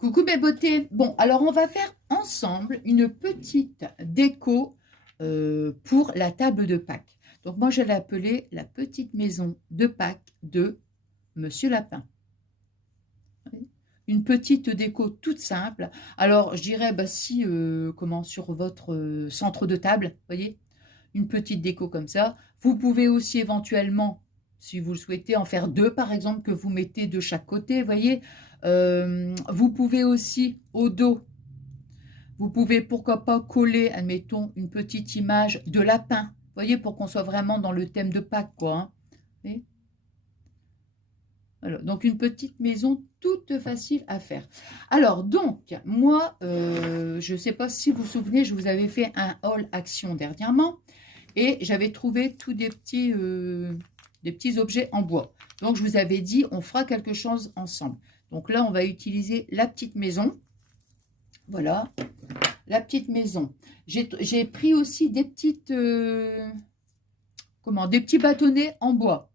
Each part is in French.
Coucou mes beautés. Bon, alors on va faire ensemble une petite déco pour la table de Pâques. Donc moi je l'ai appelée la petite maison de Pâques de Monsieur Lapin. Une petite déco toute simple. Alors je dirais bah, si comment sur votre centre de table, voyez, une petite déco comme ça. Vous pouvez aussi éventuellement, si vous le souhaitez, en faire deux par exemple que vous mettez de chaque côté, voyez. Vous pouvez aussi au dos, vous pouvez pourquoi pas coller, admettons, une petite image de lapin, voyez, pour qu'on soit vraiment dans le thème de Pâques, quoi. Hein. Alors, donc une petite maison toute facile à faire. Alors donc, moi, je ne sais pas si vous vous souvenez, je vous avais fait un haul action dernièrement et j'avais trouvé tous des petits objets en bois. Donc je vous avais dit, on fera quelque chose ensemble. Donc là, on va utiliser la petite maison. Voilà, la petite maison. J'ai pris aussi des petites, des petits bâtonnets en bois.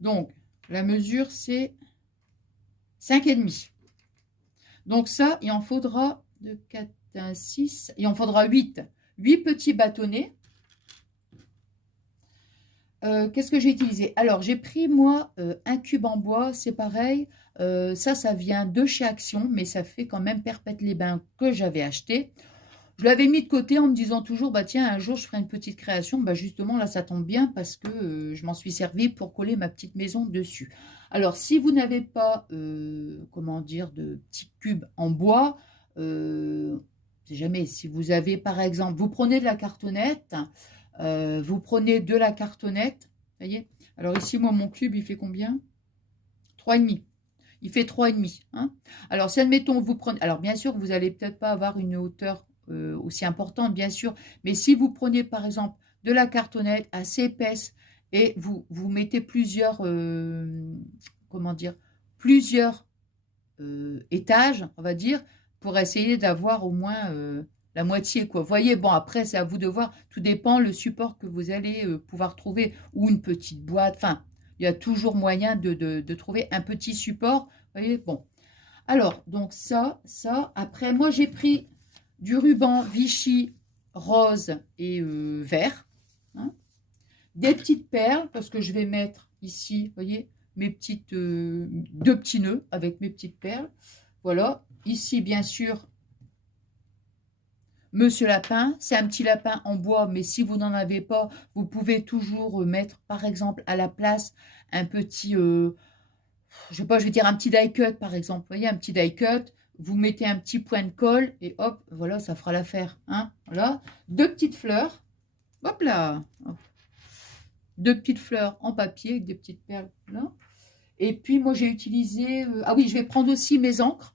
Donc, la mesure, c'est 5,5. Donc ça, il en faudra 2, 4, 1, 6, il en faudra 8. 8 petits bâtonnets. Qu'est-ce que j'ai utilisé? Alors, j'ai pris, moi, un cube en bois, c'est pareil. Ça vient de chez Action, mais ça fait quand même Perpète-les-Bains que j'avais acheté. Je l'avais mis de côté en me disant toujours, bah tiens, un jour, je ferai une petite création. Bah justement, là, ça tombe bien parce que je m'en suis servi pour coller ma petite maison dessus. Alors, si vous n'avez pas, comment dire, de petits cubes en bois, c'est jamais, si vous avez, par exemple, vous prenez de la cartonnette, vous prenez de la cartonnette, voyez. Alors ici, moi, mon cube, il fait combien? 3,5. Il fait 3,5. Hein. Alors, si admettons, vous prenez... Alors, bien sûr, vous n'allez peut-être pas avoir une hauteur aussi importante, bien sûr. Mais si vous prenez, par exemple, de la cartonnette assez épaisse et vous mettez plusieurs, comment dire, plusieurs étages, on va dire, pour essayer d'avoir au moins la moitié, quoi. Vous voyez, bon, après, c'est à vous de voir. Tout dépend le support que vous allez pouvoir trouver ou une petite boîte. Enfin, il y a toujours moyen de trouver un petit support. Vous voyez, bon. Alors, donc ça. Après, moi, j'ai pris du ruban Vichy rose et vert. Hein. Des petites perles, parce que je vais mettre ici, vous voyez, mes petites, deux petits nœuds avec mes petites perles. Voilà. Ici, bien sûr, Monsieur Lapin. C'est un petit lapin en bois, mais si vous n'en avez pas, vous pouvez toujours mettre, par exemple, à la place, un petit, je sais pas, je vais dire un petit die cut, par exemple. Vous voyez, un petit die cut. Vous mettez un petit point de colle et hop, voilà, ça fera l'affaire. Hein, voilà. Deux petites fleurs. Hop là. Deux petites fleurs en papier avec des petites perles. Là. Et puis, moi, j'ai utilisé... ah oui, je vais prendre aussi mes encres.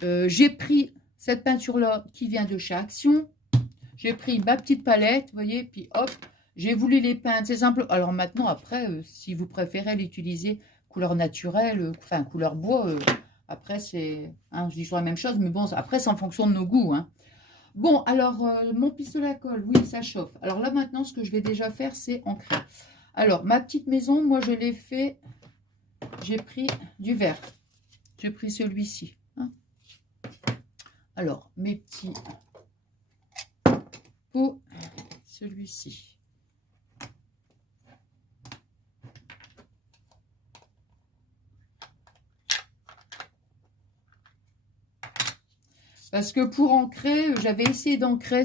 J'ai pris cette peinture-là qui vient de chez Action. J'ai pris ma petite palette, vous voyez, puis hop, j'ai voulu les peindre. C'est simple. Alors maintenant, après, si vous préférez l'utiliser couleur naturelle, enfin couleur bois, après, c'est... Hein, je dis toujours la même chose, mais bon, après, c'est en fonction de nos goûts. Hein. Bon, alors, mon pistolet à colle, oui, ça chauffe. Alors là, maintenant, ce que je vais déjà faire, c'est ancrer. Alors, ma petite maison, moi, je l'ai fait... J'ai pris du vert. J'ai pris celui-ci. Hein. Alors, mes petits pots, celui-ci. Parce que pour ancrer, j'avais essayé d'ancrer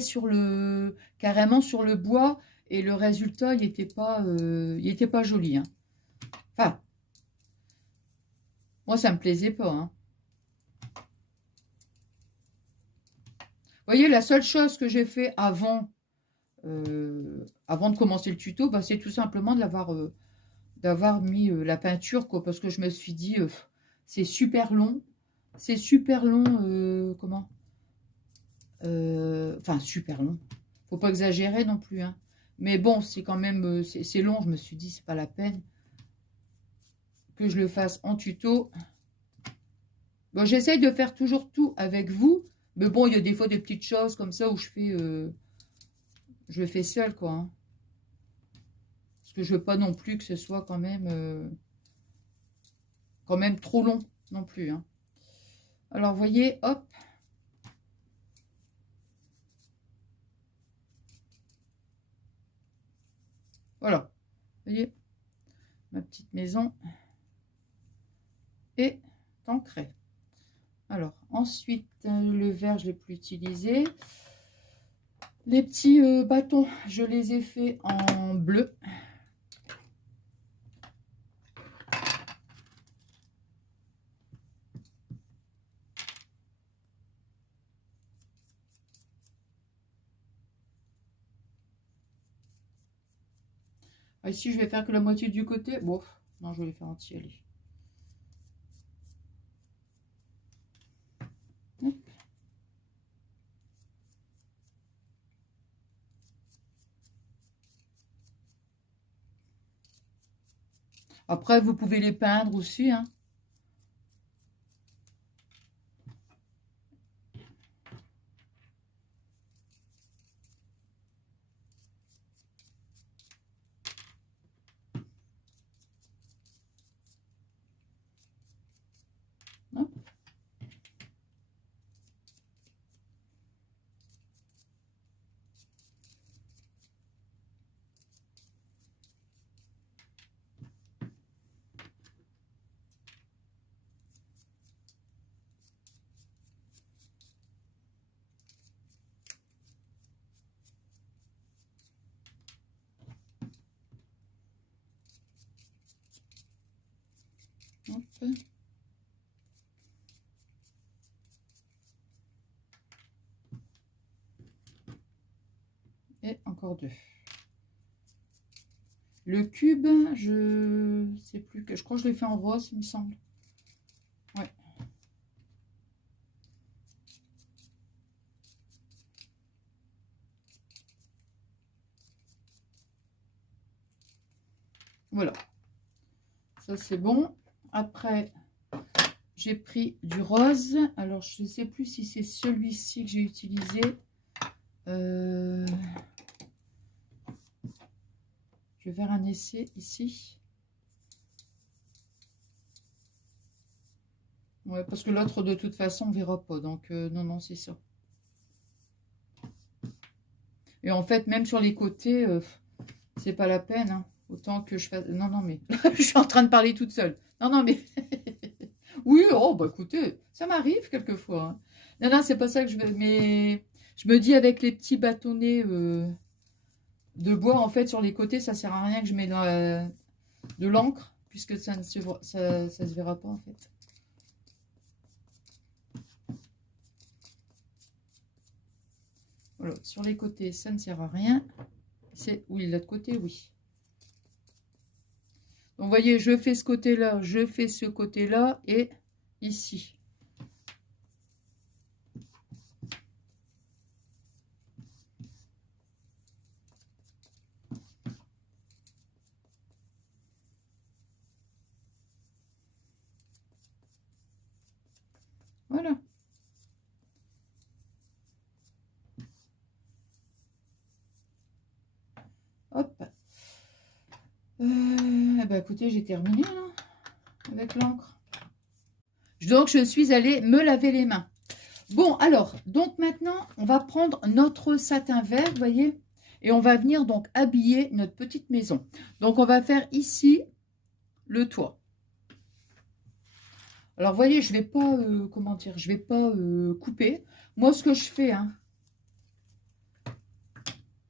carrément sur le bois et le résultat, il était pas joli. Hein. Enfin, moi, ça me plaisait pas. Hein. Vous voyez, la seule chose que j'ai fait avant de commencer le tuto, bah, c'est tout simplement d'avoir mis la peinture, quoi, parce que je me suis dit, c'est super long. C'est super long, comment enfin, super long. Faut pas exagérer non plus. Hein. Mais bon, c'est quand même... c'est long. Je me suis dit, c'est pas la peine que je le fasse en tuto. Bon, j'essaye de faire toujours tout avec vous. Mais bon, il y a des fois des petites choses comme ça où je le fais seul, quoi. Hein. Parce que je veux pas non plus que ce soit quand même trop long non plus. Hein. Alors, vous voyez, hop. Voilà. Vous voyez, ma petite maison est ancrée. Alors, ensuite, le vert, je ne l'ai plus utilisé. Les petits bâtons, je les ai faits en bleu. Ah, ici, je vais faire que la moitié du côté. Bon, non, je vais les faire entier, allez. Hop. Après, vous pouvez les peindre aussi, hein. Hop. Hop. Et encore deux. Le cube, je sais plus que je crois que je l'ai fait en rose, il me semble. Ouais. Voilà. Ça c'est bon. Après, j'ai pris du rose. Alors, je ne sais plus si c'est celui-ci que j'ai utilisé. Je vais faire un essai ici. Ouais, parce que l'autre, de toute façon, on verra pas. Donc, non, non, c'est ça. Et en fait, même sur les côtés, c'est pas la peine. Hein. Autant que je fasse... Non, non, mais... je suis en train de parler toute seule. Non, non, mais... oui, oh, bah écoutez, ça m'arrive quelquefois. Hein. Non, non, c'est pas ça que je veux. Mais je me dis, avec les petits bâtonnets de bois, en fait, sur les côtés, ça sert à rien que je mets de l'encre, puisque ça ne se verra pas, en fait. Voilà, sur les côtés, ça ne sert à rien. C'est oui, l'autre côté, oui. Donc, vous voyez, je fais ce côté-là, je fais ce côté-là et ici. Voilà. Hop. Bah écoutez, j'ai terminé là, avec l'encre. Donc, je suis allée me laver les mains. Bon, alors, donc maintenant, on va prendre notre satin vert, vous voyez, et on va venir donc habiller notre petite maison. Donc, on va faire ici le toit. Alors, vous voyez, je vais pas, comment dire, je vais pas couper. Moi, ce que je fais, hein,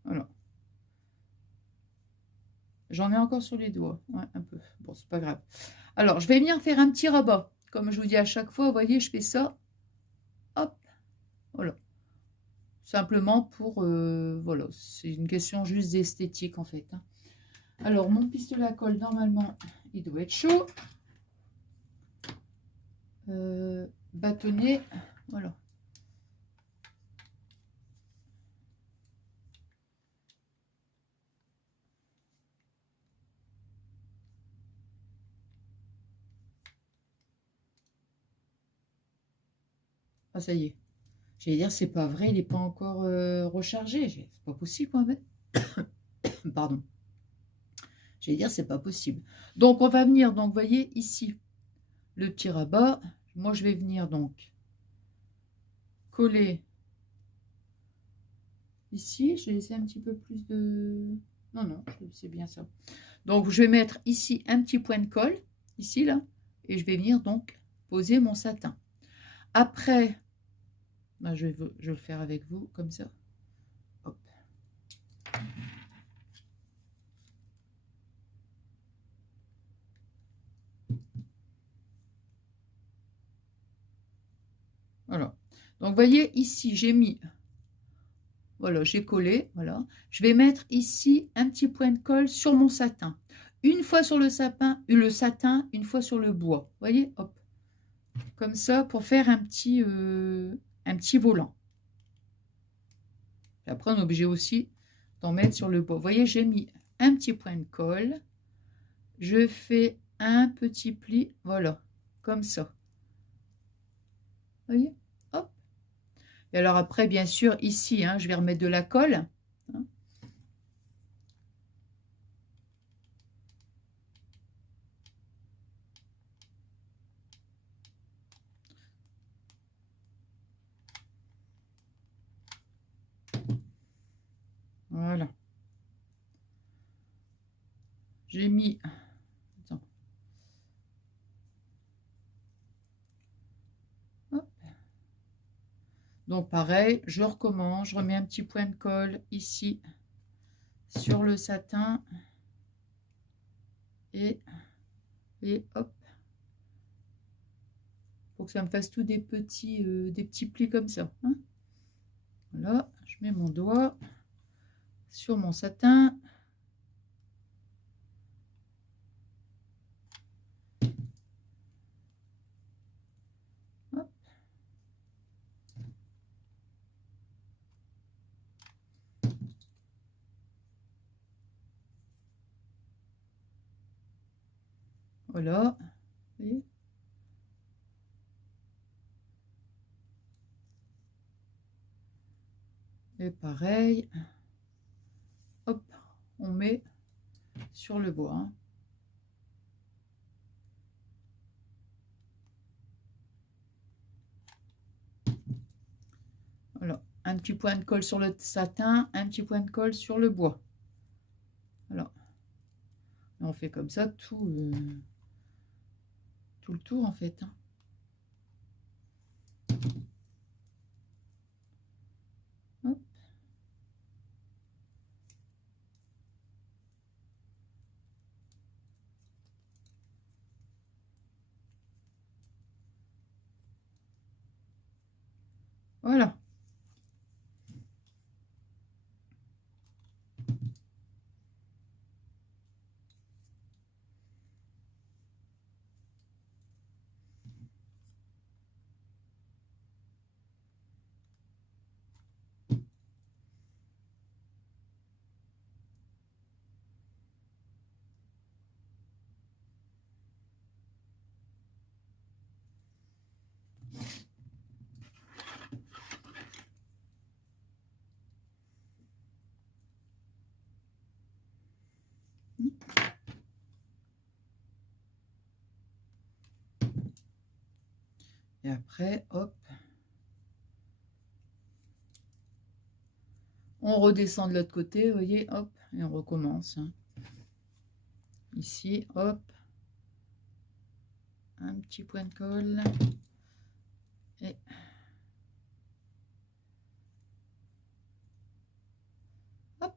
voilà. J'en ai encore sur les doigts, ouais, un peu. Bon, c'est pas grave. Alors, je vais venir faire un petit rabat. Comme je vous dis à chaque fois, vous voyez, je fais ça. Hop, voilà. Simplement pour, voilà, c'est une question juste d'esthétique, en fait. Hein. Alors, mon pistolet à colle, normalement, il doit être chaud. Bâtonnet, voilà. Ah, ça y est. J'allais dire, c'est pas vrai, il n'est pas encore rechargé. C'est pas possible, quand même. Pardon. J'allais dire, c'est pas possible. Donc, on va venir, donc, vous voyez, ici, le petit rabat. Moi, je vais venir, donc, coller ici. J'ai laissé un petit peu plus de... Non, non, c'est bien ça. Donc, je vais mettre ici un petit point de colle, ici, là, et je vais venir donc poser mon satin. Après, ben, je vais le faire avec vous, comme ça. Hop. Voilà. Donc, vous voyez, ici, j'ai mis... Voilà, j'ai collé, voilà. Je vais mettre ici un petit point de colle sur mon satin. Une fois sur le satin, une fois sur le bois. Vous voyez, hop. Comme ça, pour faire un petit volant. Et après, on est obligé aussi d'en mettre sur le bois. Vous voyez, j'ai mis un petit point de colle. Je fais un petit pli, voilà, comme ça. Vous voyez, hop. Et alors après, bien sûr, ici, hein, je vais remettre de la colle. Hein. Voilà. J'ai mis... Attends. Hop. Donc pareil, je recommence, je remets un petit point de colle ici sur le satin et hop, pour que ça me fasse tous des petits plis comme ça. Hein. Voilà, je mets mon doigt sur mon satin. Hop. Voilà. Et pareil, hop, on met sur le bois. Hein. Voilà, un petit point de colle sur le satin, un petit point de colle sur le bois. Voilà. Et on fait comme ça tout le tour en fait. Hein. Hop. Voilà. Et après, hop, on redescend de l'autre côté, vous voyez, hop, et on recommence. Hein. Ici, hop, un petit point de colle. Et hop.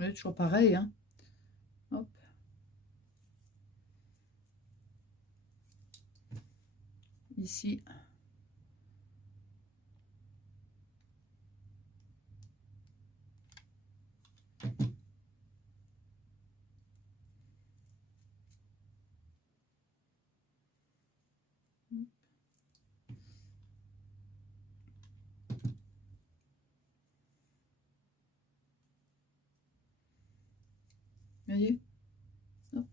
Et toujours pareil. Hein. Hop. Ici. Vous voyez, hop.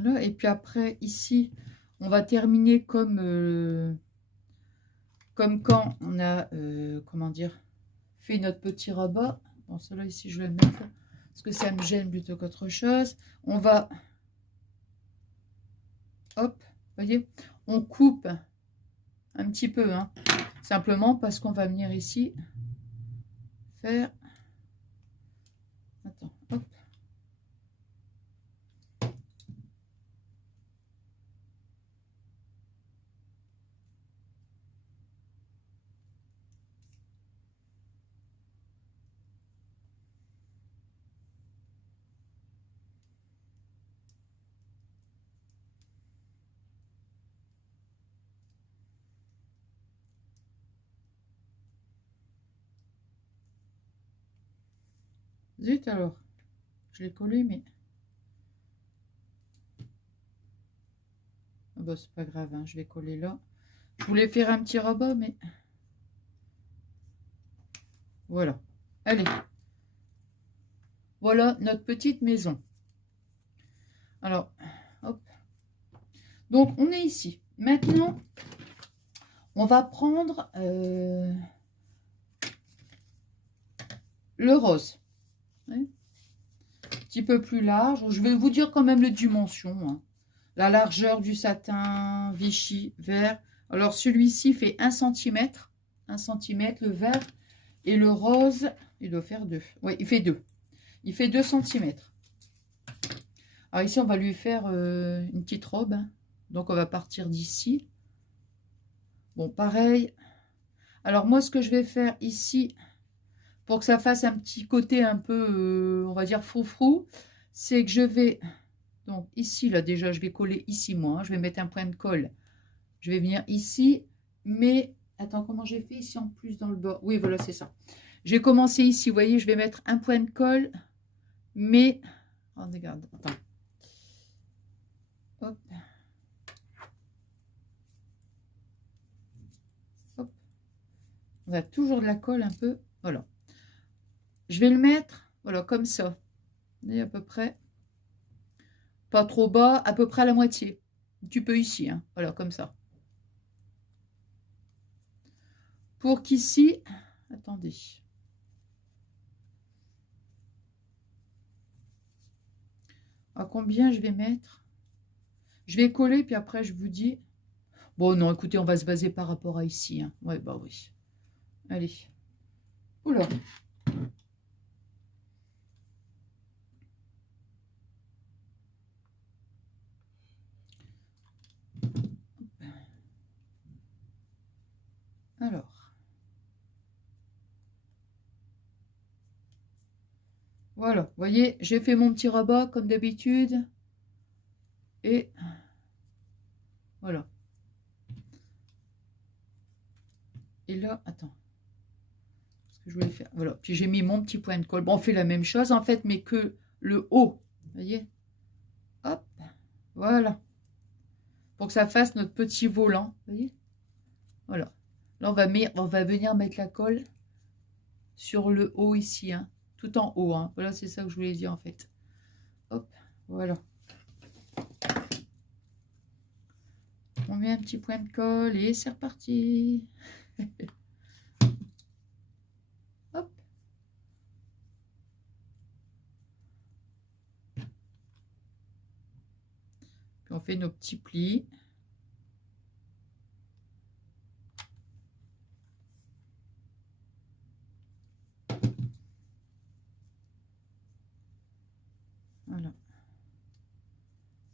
Voilà. Et puis après, ici, on va terminer comme quand on a, comment dire, fait notre petit rabat. Bon, cela ici, je vais le mettre là, parce que ça me gêne plutôt qu'autre chose. On va, hop, voyez, on coupe un petit peu, hein, simplement parce qu'on va venir ici faire, attends, hop, zut alors, je l'ai collé, mais, ah bah, c'est pas grave, hein, je vais coller là. Je voulais faire un petit rabat, mais voilà. Allez, voilà notre petite maison. Alors, hop. Donc, on est ici. Maintenant, on va prendre le rose. Oui. Un petit peu plus large. Je vais vous dire quand même les dimensions, hein. La largeur du satin Vichy vert. Alors, celui-ci fait 1 cm. 1 cm, le vert. Et le rose, il doit faire 2. Oui, il fait 2. Il fait 2 cm. Alors ici, on va lui faire une petite robe, hein. Donc, on va partir d'ici. Bon, pareil. Alors, moi, ce que je vais faire ici, pour que ça fasse un petit côté un peu, on va dire, froufrou, c'est que je vais, donc ici, là, déjà, je vais coller ici, moi. Hein, je vais mettre un point de colle. Je vais venir ici, mais, attends, comment j'ai fait ici en plus dans le bord? Oui, voilà, c'est ça. J'ai commencé ici, vous voyez, je vais mettre un point de colle, mais, oh, regarde, attends. Hop. Hop. On a toujours de la colle un peu, voilà. Je vais le mettre, voilà, comme ça. Vous voyez, à peu près. Pas trop bas, à peu près à la moitié. Tu peux ici, hein, voilà, comme ça. Pour qu'ici, attendez. À combien je vais mettre? Je vais coller, puis après je vous dis. Bon, non, écoutez, on va se baser par rapport à ici, hein. Ouais, bah oui. Allez. Oula. Alors. Voilà, vous voyez, j'ai fait mon petit rabat comme d'habitude. Et voilà. Et là, attends. Ce que je voulais faire. Voilà. Puis j'ai mis mon petit point de colle. Bon, on fait la même chose en fait, mais que le haut. Vous voyez? Hop. Voilà. Pour que ça fasse notre petit volant. Vous voyez? Voilà. Là, on va venir mettre la colle sur le haut ici, hein, tout en haut. Hein. Voilà, c'est ça que je voulais dire en fait. Hop, voilà. On met un petit point de colle et c'est reparti. Hop. Puis on fait nos petits plis. Voilà.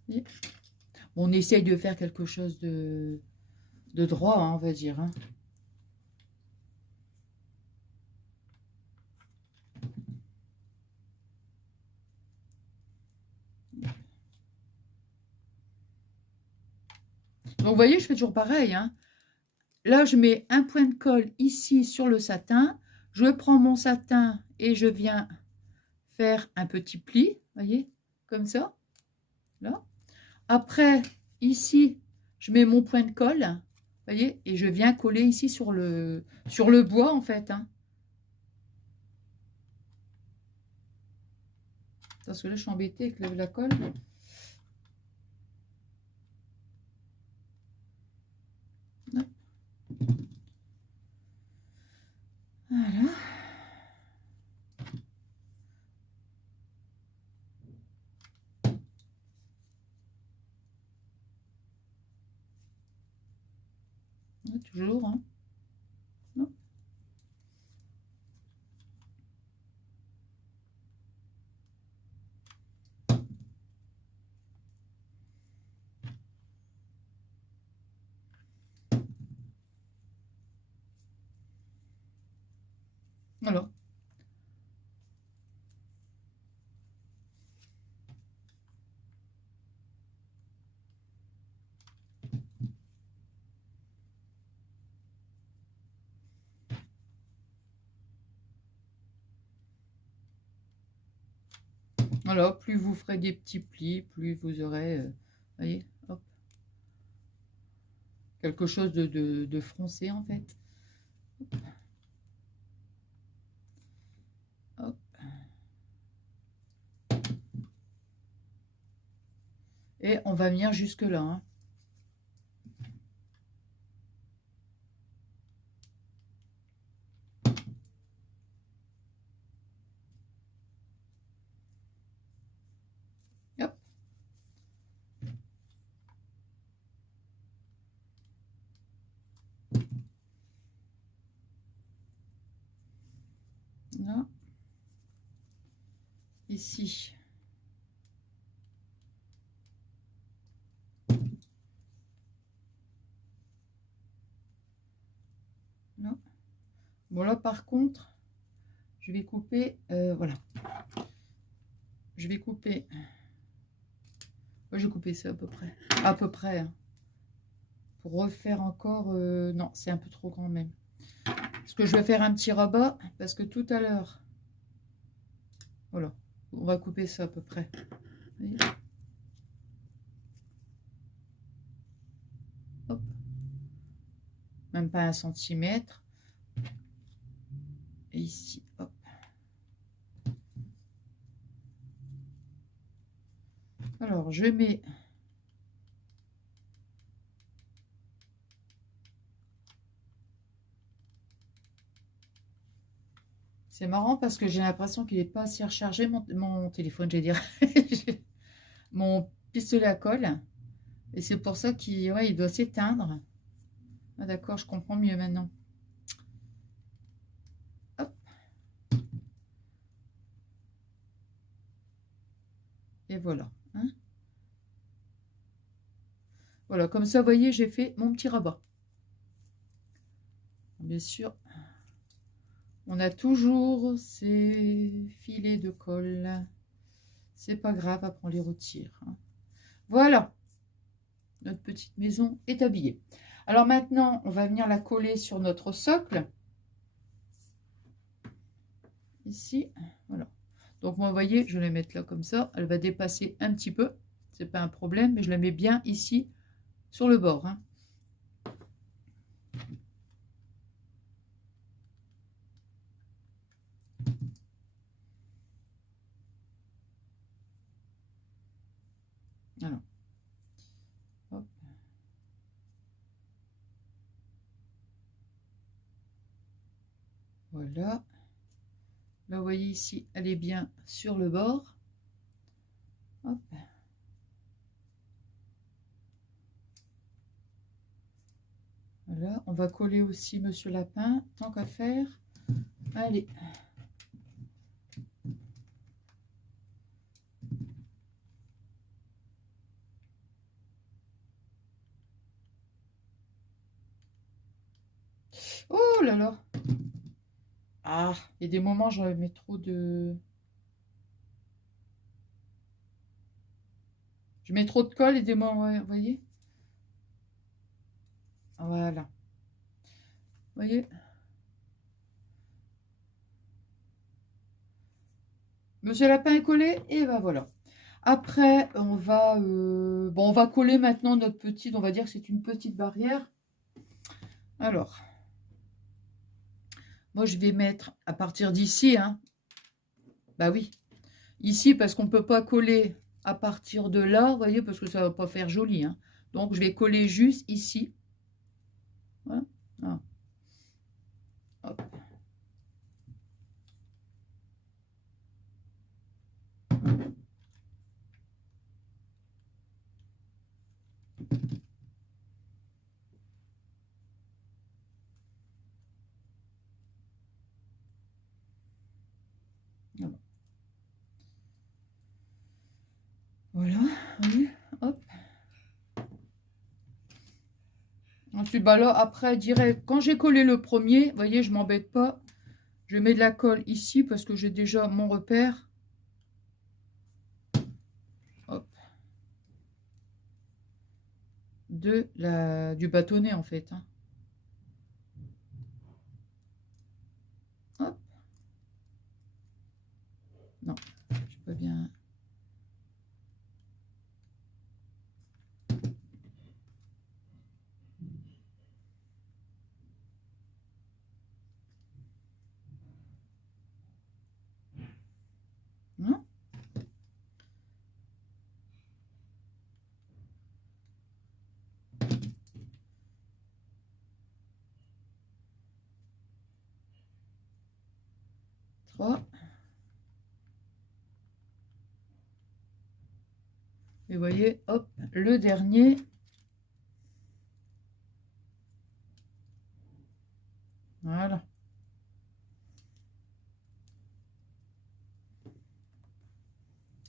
Et on essaye de faire quelque chose de droit, hein, on va dire. Hein. Donc, vous voyez, je fais toujours pareil. Hein. Là, je mets un point de colle ici sur le satin. Je prends mon satin et je viens faire un petit pli, voyez, comme ça. Là. Après, ici, je mets mon point de colle, voyez, et je viens coller ici sur le bois, en fait. Hein. Parce que là, je suis embêtée avec la colle. Voilà. Toujours, hein. Non. Voilà. Voilà, plus vous ferez des petits plis, plus vous aurez, voyez, hop, quelque chose de froncé en fait. Hop. Et on va venir jusque là, hein. Hop. Là. Ici. Là. Bon là par contre, je vais couper, voilà. Je vais couper. Moi j'ai coupé ça à peu près, hein. Pour refaire encore, non, c'est un peu trop grand même. Parce que je vais faire un petit rabat, parce que tout à l'heure, voilà, on va couper ça à peu près. Vous voyez ? Hop. Même pas 1 centimètre. Et ici, hop. Alors, je mets... C'est marrant parce que j'ai l'impression qu'il n'est pas assez rechargé, mon téléphone, je vais dire. Mon pistolet à colle. Et c'est pour ça qu'il ouais, il doit s'éteindre. Ah, d'accord, je comprends mieux maintenant. Hop. Et voilà. Hein. Voilà, comme ça, vous voyez, j'ai fait mon petit rabat. Bien sûr, on a toujours ces filets de colle. C'est pas grave, après on les retire. Hein. Voilà, notre petite maison est habillée. Alors maintenant, on va venir la coller sur notre socle. Ici, voilà. Donc moi, vous voyez, je vais la mettre là comme ça. Elle va dépasser un petit peu. C'est pas un problème, mais je la mets bien ici, sur le bord. Hein. Alors. Hop. Voilà. Là, vous voyez ici, elle est bien sur le bord. Hop. Voilà, on va coller aussi Monsieur Lapin, tant qu'à faire. Allez. Oh là là. Ah, il y a des moments, je mets trop de... Je mets trop de colle et des moments, vous voyez? Voilà. Vous voyez? Monsieur Lapin est collé, et ben voilà. Après, on va, bon, on va coller maintenant notre petite, on va dire que c'est une petite barrière. Alors, moi je vais mettre à partir d'ici, hein. Bah oui, ici parce qu'on ne peut pas coller à partir de là, vous voyez, parce que ça va pas faire joli, hein. Donc je vais coller juste ici. Voilà. Ah. Hop. Oui, hop. Ensuite, bah là, après, direct, quand j'ai collé le premier, vous voyez, je m'embête pas. Je mets de la colle ici parce que j'ai déjà mon repère. Hop. Du bâtonnet, en fait. Hein. Hop. Non, je sais pas bien. Non. Trois. Et vous voyez, hop, le dernier. Voilà.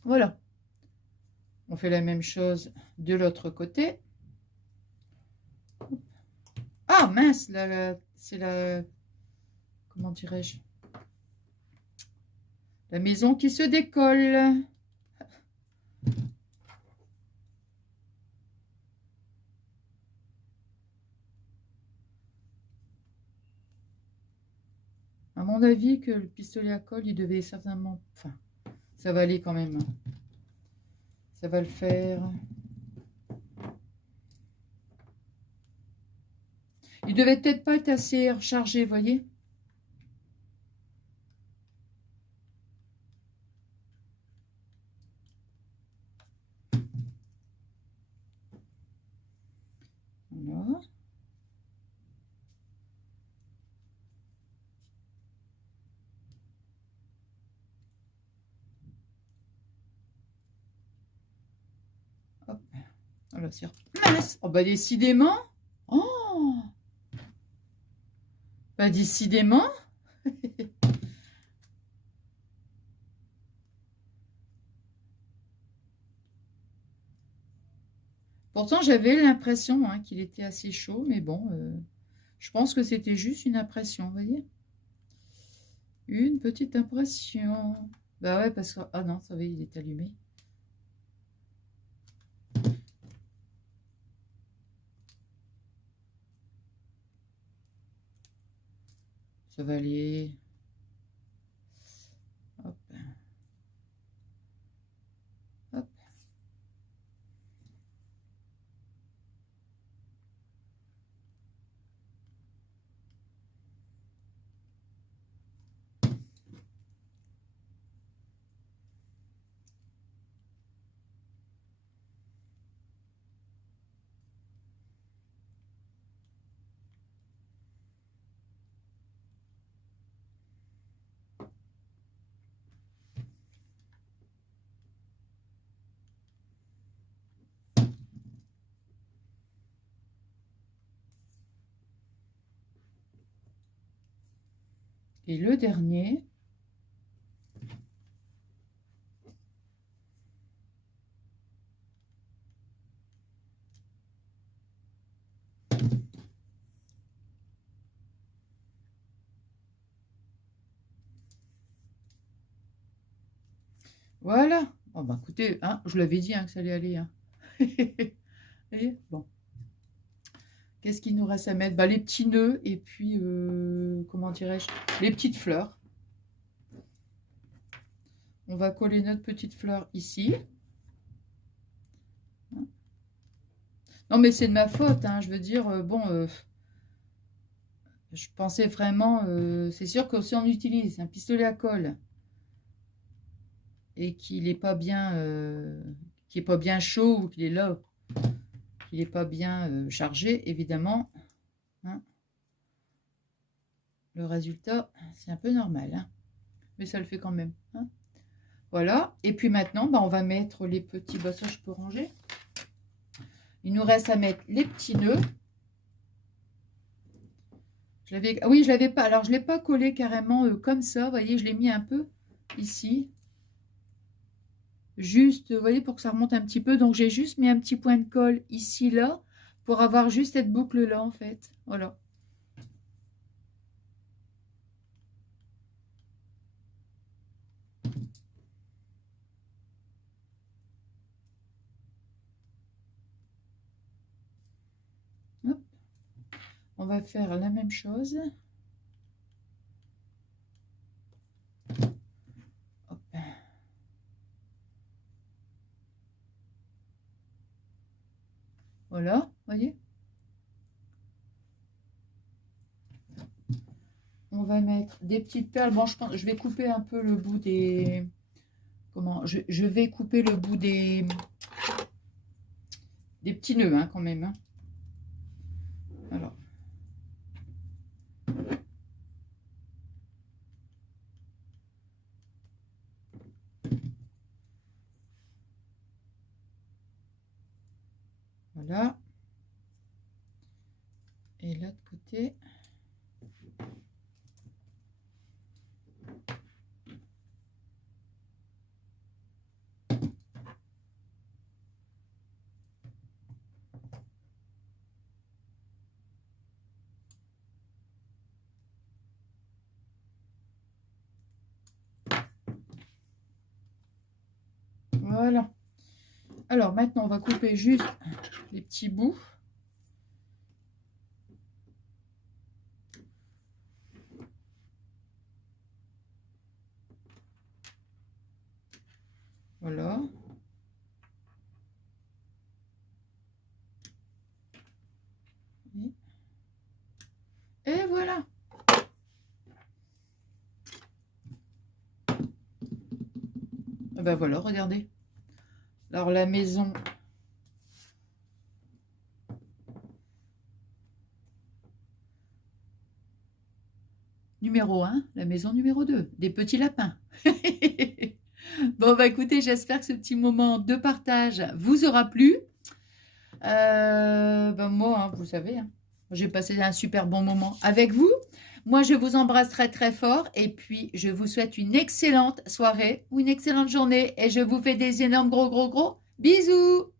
Voilà. On fait la même chose de l'autre côté. Ah mince, c'est la... Comment dirais-je? La maison qui se décolle. À mon avis que le pistolet à colle, il devait certainement... Enfin, ça va aller quand même. Ça va le faire. Il devait peut-être pas être assez rechargé, vous voyez? Voilà. Hop. Voilà, c'est... Mince. Oh bah décidément. Oh bah décidément. Pourtant, j'avais l'impression hein, qu'il était assez chaud, mais bon, je pense que c'était juste une impression, vous voyez? Une petite impression. Bah ouais, parce que... Ah non, ça va, il est allumé. Ça va aller. Hop. Hop. Et le dernier. Voilà. Bon, bah écoutez, hein, je l'avais dit hein, que ça allait aller. Hein. Et bon. Qu'est-ce qu'il nous reste à mettre? Bah, les petits nœuds et puis, comment dirais-je, les petites fleurs. On va coller notre petite fleur ici. Non, mais c'est de ma faute, hein, je veux dire, bon, je pensais vraiment, c'est sûr que si on utilise un pistolet à colle et qu'il n'est pas bien, qu'il est pas bien chaud ou qu'il est là, qu'il n'est pas bien chargé, évidemment, hein, le résultat, c'est un peu normal, hein, mais ça le fait quand même. Hein. Voilà, et puis maintenant, bah, on va mettre les petits, bah, ça je peux ranger. Il nous reste à mettre les petits nœuds. Oui, je l'avais pas, alors je ne l'ai pas collé carrément comme ça, vous voyez, je l'ai mis un peu ici. juste, vous voyez, pour que ça remonte un petit peu. Donc, j'ai juste mis un petit point de colle ici, là, pour avoir juste cette boucle-là, en fait. Voilà. Hop. On va faire la même chose. Hop. Voilà, voyez. On va mettre des petites perles. Bon, je pense, je vais couper un peu le bout des... Comment? Je vais couper le bout des petits nœuds, hein, quand même. Hein. Alors. Voilà. Et l'autre côté. Voilà. Alors maintenant, on va couper juste les petits bouts. Voilà. Et voilà. Et ben voilà, regardez. Alors la maison... Numéro 1, la maison numéro 2, des petits lapins. Bon, bah écoutez, j'espère que ce petit moment de partage vous aura plu. Ben moi, hein, vous savez, hein, j'ai passé un super bon moment avec vous. Moi, je vous embrasse très très fort et puis je vous souhaite une excellente soirée ou une excellente journée et je vous fais des énormes gros bisous.